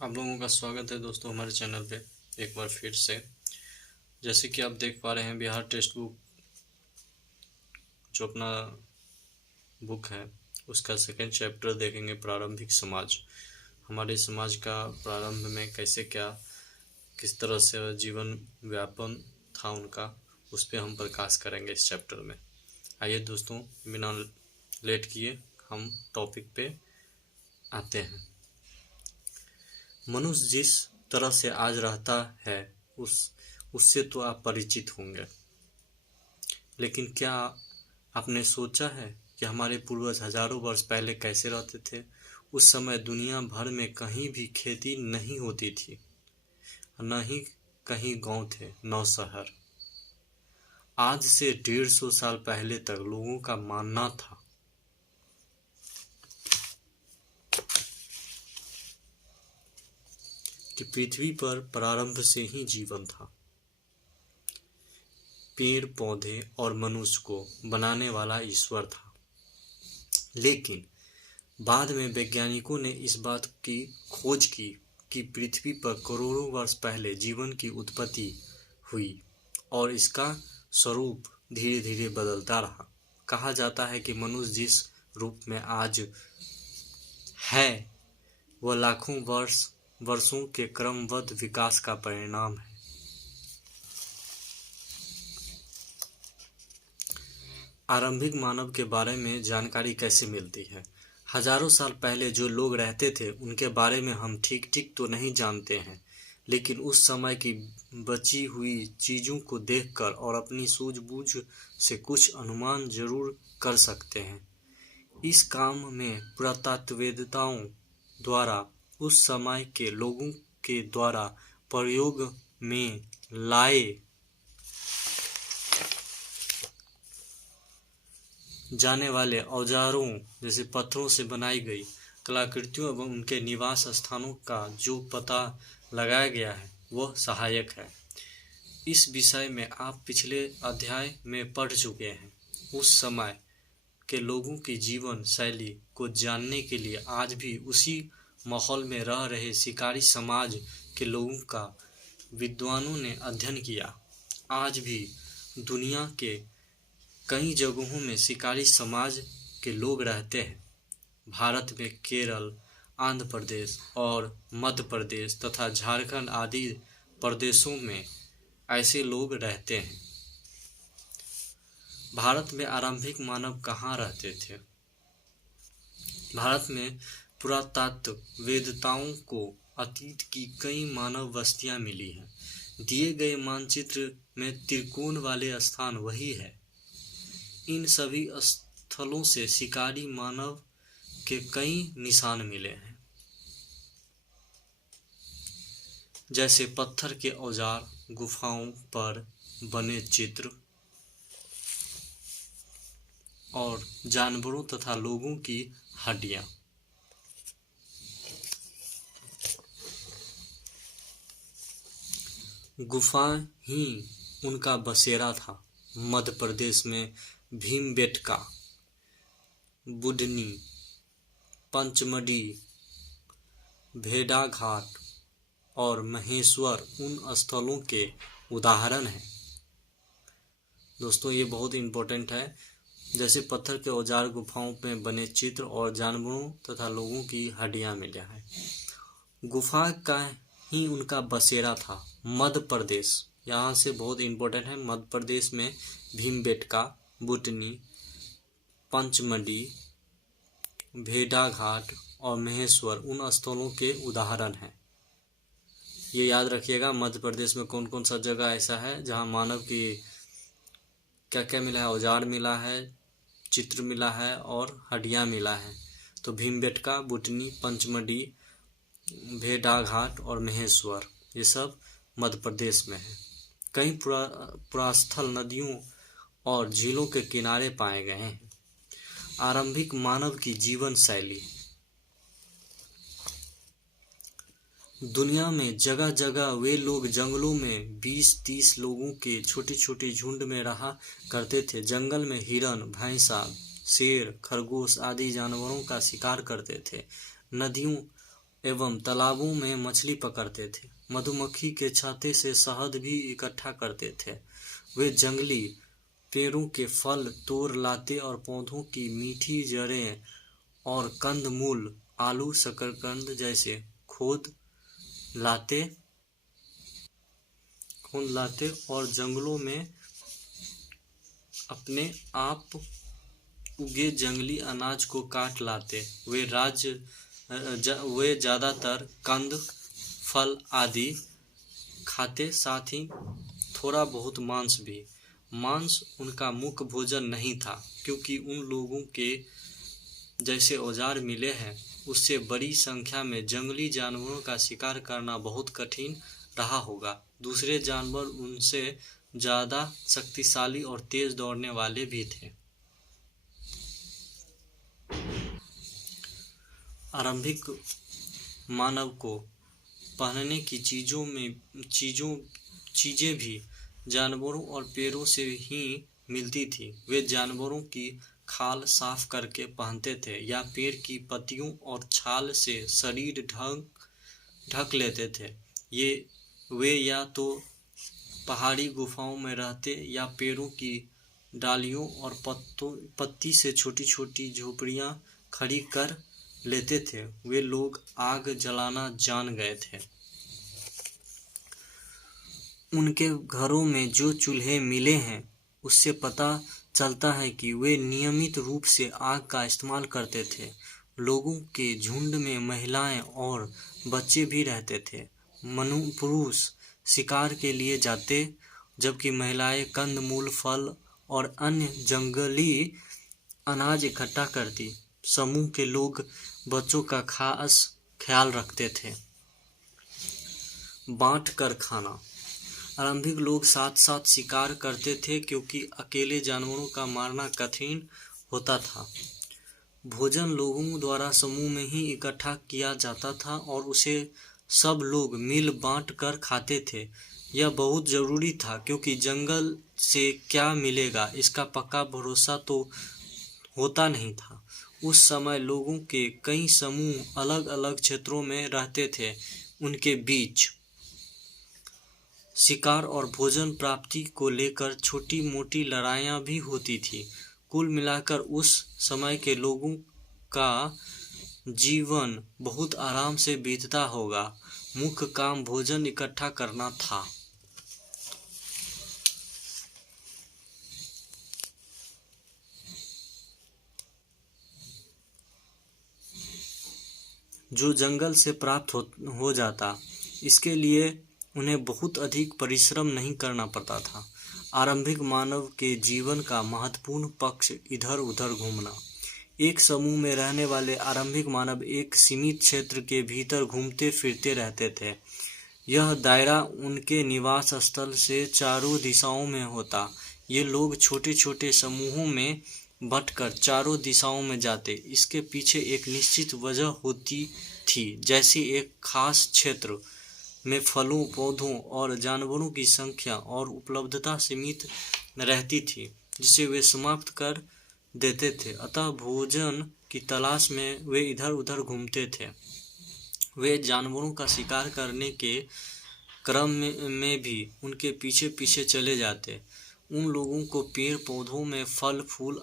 आप लोगों का स्वागत है दोस्तों हमारे चैनल पे एक बार फिर से। जैसे कि आप देख पा रहे हैं, बिहार टेक्स्ट बुक जो अपना बुक है उसका सेकंड चैप्टर देखेंगे, प्रारंभिक समाज। हमारे समाज का प्रारंभ में कैसे क्या किस तरह से जीवन व्यापन था उनका, उस पर हम प्रकाश करेंगे इस चैप्टर में। आइए दोस्तों, बिना लेट किए हम टॉपिक पे आते हैं। मनुष्य जिस तरह से आज रहता है उससे तो आप परिचित होंगे, लेकिन क्या आपने सोचा है कि हमारे पूर्वज हजारों वर्ष पहले कैसे रहते थे? उस समय दुनिया भर में कहीं भी खेती नहीं होती थी, न ही कहीं गांव थे, न शहर। आज से 150 साल पहले तक लोगों का मानना था कि पृथ्वी पर प्रारंभ से ही जीवन था। पेड़ पौधे और मनुष्य को बनाने वाला ईश्वर था। लेकिन बाद में वैज्ञानिकों ने इस बात की खोज की कि पृथ्वी पर करोड़ों वर्ष पहले जीवन की उत्पत्ति हुई और इसका स्वरूप धीरे धीरे बदलता रहा। कहा जाता है कि मनुष्य जिस रूप में आज है वह लाखों वर्षों के क्रमबद्ध विकास का परिणाम है। आरंभिक मानव के बारे में जानकारी कैसे मिलती है? हजारों साल पहले जो लोग रहते थे उनके बारे में हम ठीक ठीक तो नहीं जानते हैं, लेकिन उस समय की बची हुई चीजों को देखकर और अपनी सूझबूझ से कुछ अनुमान जरूर कर सकते हैं। इस काम में पुरातत्ववेत्ताओं द्वारा उस समय के लोगों के द्वारा प्रयोग में लाए जाने वाले औजारों जैसे पत्थरों से बनाई गई कलाकृतियों एवं उनके निवास स्थानों का जो पता लगाया गया है वह सहायक है। इस विषय में आप पिछले अध्याय में पढ़ चुके हैं। उस समय के लोगों की जीवन शैली को जानने के लिए आज भी उसी माहौल में रह रहे शिकारी समाज के लोगों का विद्वानों ने अध्ययन किया। आज भी दुनिया के कई जगहों में शिकारी समाज के लोग रहते हैं। भारत में केरल, आंध्र प्रदेश और मध्य प्रदेश तथा झारखंड आदि प्रदेशों में ऐसे लोग रहते हैं। भारत में आरंभिक मानव कहाँ रहते थे? भारत में पुरातत्ववेत्ताओं को अतीत की कई मानव बस्तियां मिली हैं। दिए गए मानचित्र में त्रिकोण वाले स्थान वही है। इन सभी स्थलों से शिकारी मानव के कई निशान मिले हैं, जैसे पत्थर के औजार, गुफाओं पर बने चित्र और जानवरों तथा लोगों की हड्डियां। गुफा ही उनका बसेरा था। मध्य प्रदेश में भीमबेटका, बुधनी, पंचमढ़ी, भेड़ाघाट और महेश्वर उन स्थलों के उदाहरण हैं। दोस्तों, ये बहुत इम्पोर्टेंट है। जैसे पत्थर के औजार, गुफाओं में बने चित्र और जानवरों तथा लोगों की हड्डियां मिला है। गुफा का ही उनका बसेरा था। मध्य प्रदेश यहाँ से बहुत इम्पोर्टेंट है। मध्य प्रदेश में भीमबेटका, बुटनी, पंचमढ़ी, भेड़ाघाट और महेश्वर उन स्थलों के उदाहरण हैं। ये याद रखिएगा, मध्य प्रदेश में कौन कौन सा जगह ऐसा है जहाँ मानव की क्या क्या मिला है? औजार मिला है, चित्र मिला है और हड्डियां मिला है। तो भीमबेटका, बुटनी, पंचमढ़ी, भेड़ाघाट और महेश्वर ये सब मध्य प्रदेश में है। कई पुरास्थल नदियों और झीलों के किनारे पाए गए हैं। आरंभिक मानव की जीवन शैली। दुनिया में जगह जगह वे लोग जंगलों में 20-30 लोगों के छोटे छोटे झुंड में रहा करते थे। जंगल में हिरन, भैंसा, शेर, खरगोश आदि जानवरों का शिकार करते थे। नदियों एवं तालाबों में मछली पकड़ते थे। मधुमक्खी के छत्ते से शहद भी इकट्ठा करते थे। वे जंगली पेड़ों के फल तोड़ लाते और पौधों की मीठी जड़ें और कंद-मूल, आलू, शकरकंद जैसे खोद लाते और जंगलों में अपने आप उगे जंगली अनाज को काट लाते। वे ज़्यादातर कंद, फल आदि खाते, साथ ही थोड़ा बहुत मांस भी। मांस उनका मुख्य भोजन नहीं था, क्योंकि उन लोगों के जैसे औजार मिले हैं, उससे बड़ी संख्या में जंगली जानवरों का शिकार करना बहुत कठिन रहा होगा। दूसरे जानवर उनसे ज़्यादा शक्तिशाली और तेज दौड़ने वाले भी थे। आरंभिक मानव को पहनने की चीजें भी जानवरों और पेड़ों से ही मिलती थी। वे जानवरों की खाल साफ करके पहनते थे या पेड़ की पत्तियों और छाल से शरीर ढक लेते थे। वे या तो पहाड़ी गुफाओं में रहते या पेड़ों की डालियों और पत्ती से छोटी छोटी झोपड़ियां खड़ी कर लेते थे। वे लोग आग जलाना जान गए थे। उनके घरों में जो चूल्हे मिले हैं, उससे पता चलता है कि वे नियमित रूप से आग का इस्तेमाल करते थे। लोगों के झुंड में महिलाएं और बच्चे भी रहते थे। पुरुष शिकार के लिए जाते, जबकि महिलाएं कंद-मूल, फल और अन्य जंगली अनाज इकट्ठा करती। समूह के लोग बच्चों का खास ख्याल रखते थे। बांट कर खाना। आरंभिक लोग साथ साथ शिकार करते थे, क्योंकि अकेले जानवरों का मारना कठिन होता था। भोजन लोगों द्वारा समूह में ही इकट्ठा किया जाता था और उसे सब लोग मिल बांट कर खाते थे। यह बहुत जरूरी था, क्योंकि जंगल से क्या मिलेगा इसका पक्का भरोसा तो होता नहीं था। उस समय लोगों के कई समूह अलग अलग क्षेत्रों में रहते थे। उनके बीच शिकार और भोजन प्राप्ति को लेकर छोटी मोटी लड़ाइयाँ भी होती थी। कुल मिलाकर उस समय के लोगों का जीवन बहुत आराम से बीतता होगा। मुख्य काम भोजन इकट्ठा करना था। जो जंगल से प्राप्त हो जाता, इसके लिए उन्हें बहुत अधिक परिश्रम नहीं करना पड़ता था। आरंभिक मानव के जीवन का महत्वपूर्ण पक्ष इधर उधर घूमना। एक समूह में रहने वाले आरंभिक मानव एक सीमित क्षेत्र के भीतर घूमते फिरते रहते थे। यह दायरा उनके निवास स्थल से चारों दिशाओं में होता। ये लोग छोटे छोटे समूहों में बंटकर चारों दिशाओं में जाते। इसके पीछे एक निश्चित वजह होती थी, जैसे एक खास क्षेत्र में फलों, पौधों और जानवरों की संख्या और उपलब्धता सीमित रहती थी, जिसे वे समाप्त कर देते थे। अतः भोजन की तलाश में वे इधर उधर घूमते थे। वे जानवरों का शिकार करने के क्रम में भी उनके पीछे पीछे चले जाते। उन लोगों को पेड़ पौधों में फल फूल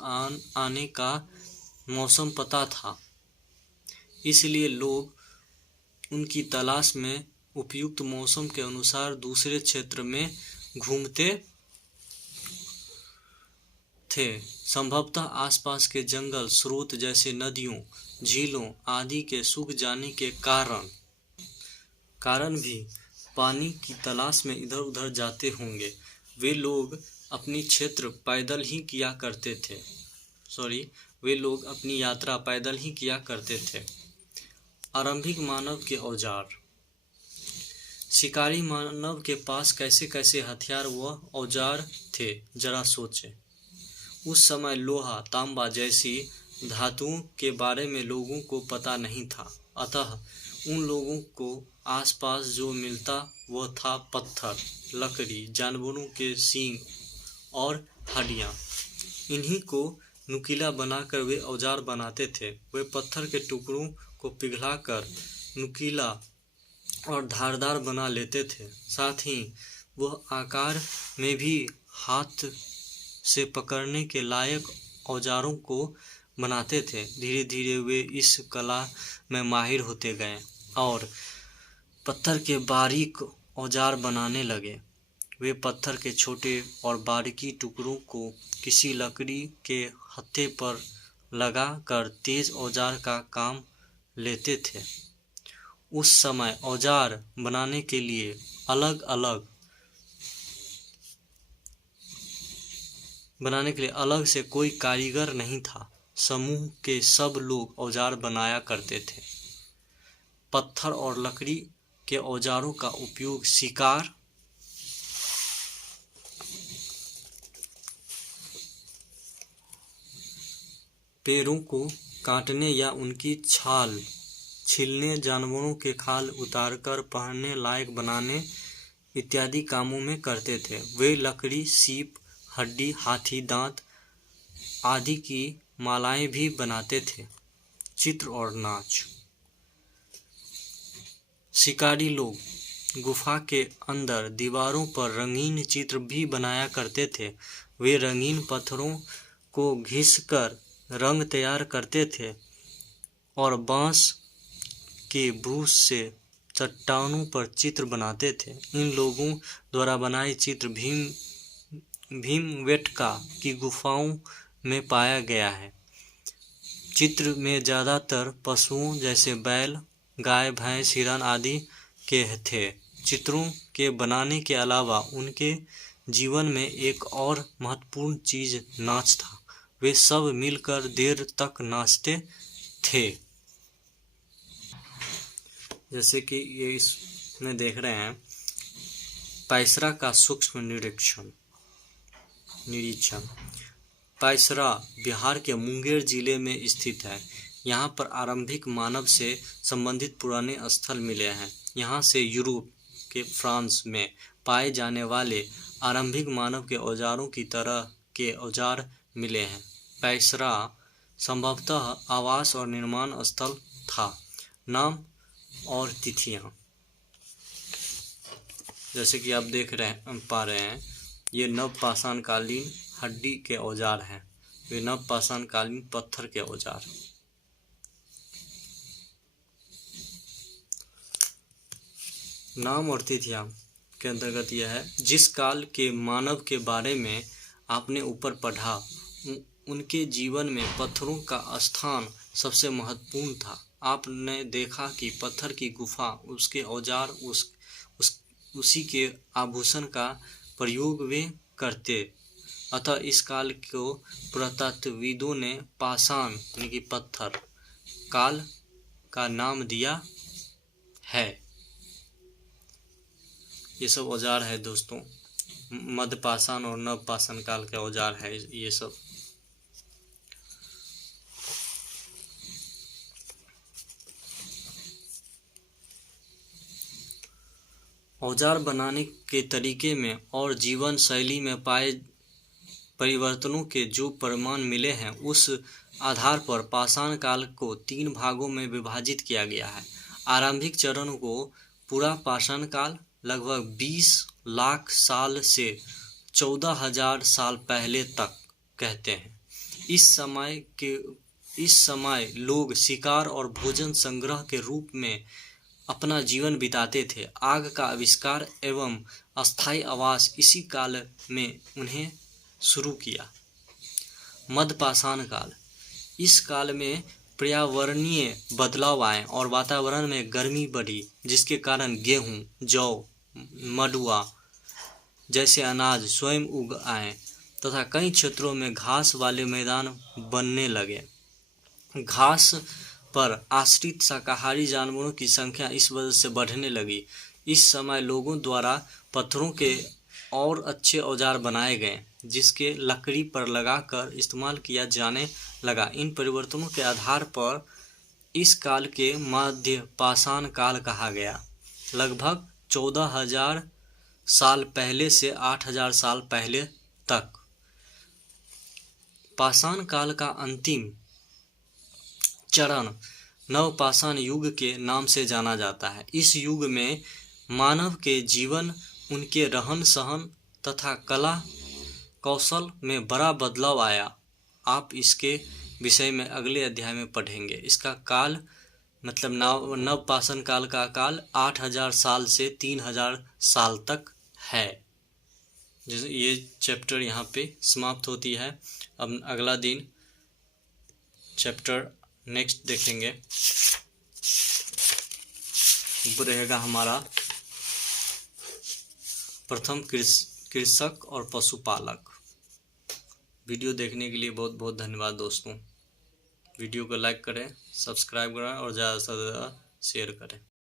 आने का मौसम पता था, इसलिए लोग उनकी तलाश में उपयुक्त मौसम के अनुसार दूसरे क्षेत्र में घूमते थे। संभवतः आसपास के जंगल, स्रोत जैसे नदियों, झीलों आदि के सूख जाने के कारण भी पानी की तलाश में इधर उधर जाते होंगे। वे लोग अपनी यात्रा पैदल ही किया करते थे। आरंभिक मानव के औजार। शिकारी मानव के पास कैसे कैसे हथियार व औजार थे, जरा सोचें। उस समय लोहा, तांबा जैसी धातुओं के बारे में लोगों को पता नहीं था। अतः उन लोगों को आसपास जो मिलता वह था पत्थर, लकड़ी, जानवरों के सींग और हड्डियाँ। इन्हीं को नुकीला बनाकर वे औजार बनाते थे। वे पत्थर के टुकड़ों को पिघलाकर नुकीला और धारदार बना लेते थे। साथ ही वह आकार में भी हाथ से पकड़ने के लायक औजारों को बनाते थे। धीरे धीरे वे इस कला में माहिर होते गए और पत्थर के बारीक औजार बनाने लगे। वे पत्थर के छोटे और बारीकी टुकड़ों को किसी लकड़ी के हत्थे पर लगा कर तेज औजार का काम लेते थे। उस समय औजार बनाने के लिए अलग से कोई कारीगर नहीं था। समूह के सब लोग औजार बनाया करते थे। पत्थर और लकड़ी के औजारों का उपयोग शिकार, पेड़ों को काटने या उनकी छाल छीलने, जानवरों के खाल उतारकर पहनने लायक बनाने इत्यादि कामों में करते थे। वे लकड़ी, सीप, हड्डी, हाथी दांत आदि की मालाएं भी बनाते थे। चित्र और नाच। शिकारी लोग गुफा के अंदर दीवारों पर रंगीन चित्र भी बनाया करते थे। वे रंगीन पत्थरों को घिसकर रंग तैयार करते थे और बांस के ब्रूस से चट्टानों पर चित्र बनाते थे। इन लोगों द्वारा बनाए चित्र भीमबेटका की गुफाओं में पाया गया है। चित्र में ज़्यादातर पशुओं जैसे बैल, गाय, भैंस, हिरण आदि के थे। चित्रों के बनाने के अलावा उनके जीवन में एक और महत्वपूर्ण चीज नाच था। वे सब मिलकर देर तक नाचते थे। जैसे कि ये इसमें देख रहे हैं, पैसरा का सूक्ष्म निरीक्षण। पैसरा बिहार के मुंगेर जिले में स्थित है। यहाँ पर आरंभिक मानव से संबंधित पुराने स्थल मिले हैं। यहाँ से यूरोप के फ्रांस में पाए जाने वाले आरंभिक मानव के औजारों की तरह के औजार मिले हैं। पैसरा संभवतः आवास और निर्माण स्थल था। नाम और तिथियां, जैसे कि आप पा रहे हैं, ये नवपाषाण कालीन हड्डी के औजार हैं। वे नवपाषाण कालीन पत्थर के औजार। नाम और तिथियां के अंतर्गत यह है, जिस काल के मानव के बारे में आपने ऊपर पढ़ा, उनके जीवन में पत्थरों का स्थान सबसे महत्वपूर्ण था। आपने देखा कि पत्थर की गुफा, उसके औजार, उसी के आभूषण का प्रयोग वे करते। अतः इस काल को पुरातत्वविदों ने पाषाण यानी कि पत्थर काल का नाम दिया है। ये सब औजार है दोस्तों, मध्यपाषाण और नवपाषाण काल के औजार है ये सब। औजार बनाने के तरीके में और जीवन शैली में पाए परिवर्तनों के जो प्रमाण मिले हैं, उस आधार पर पाषाण काल को 3 भागों में विभाजित किया गया है। आरंभिक चरण को पूरा पाषाण काल लगभग 20 लाख साल से 14,000 साल पहले तक कहते हैं। इस समय लोग शिकार और भोजन संग्रह के रूप में अपना जीवन बिताते थे। आग का आविष्कार एवं अस्थायी आवास इसी काल में उन्हें शुरू किया। मध्यपाषाण काल, इस काल में पर्यावरणीय बदलाव आए और वातावरण में गर्मी बढ़ी, जिसके कारण गेहूं, जौ, मडुआ जैसे अनाज स्वयं उग आए तथा कई क्षेत्रों में घास वाले मैदान बनने लगे। घास पर आश्रित शाकाहारी जानवरों की संख्या इस वजह से बढ़ने लगी। इस समय लोगों द्वारा पत्थरों के और अच्छे औजार बनाए गए, जिसके लकड़ी पर लगाकर इस्तेमाल किया जाने लगा। इन परिवर्तनों के आधार पर इस काल के मध्य पाषाण काल कहा गया। लगभग 14,000 साल पहले से 8,000 साल पहले तक। पाषाण काल का अंतिम चरण नवपाषाण युग के नाम से जाना जाता है। इस युग में मानव के जीवन, उनके रहन सहन तथा कला कौशल में बड़ा बदलाव आया। आप इसके विषय में अगले अध्याय में पढ़ेंगे। इसका काल मतलब नवपाषाण काल का काल 8000 साल से 3000 साल तक है। जैसे ये चैप्टर यहाँ पे समाप्त होती है। अब अगला दिन चैप्टर नेक्स्ट देखेंगे। वो रहेगा हमारा प्रथम कृषक और पशुपालक। वीडियो देखने के लिए बहुत बहुत धन्यवाद दोस्तों। वीडियो को लाइक करें, सब्सक्राइब करें और ज़्यादा से ज़्यादा शेयर करें।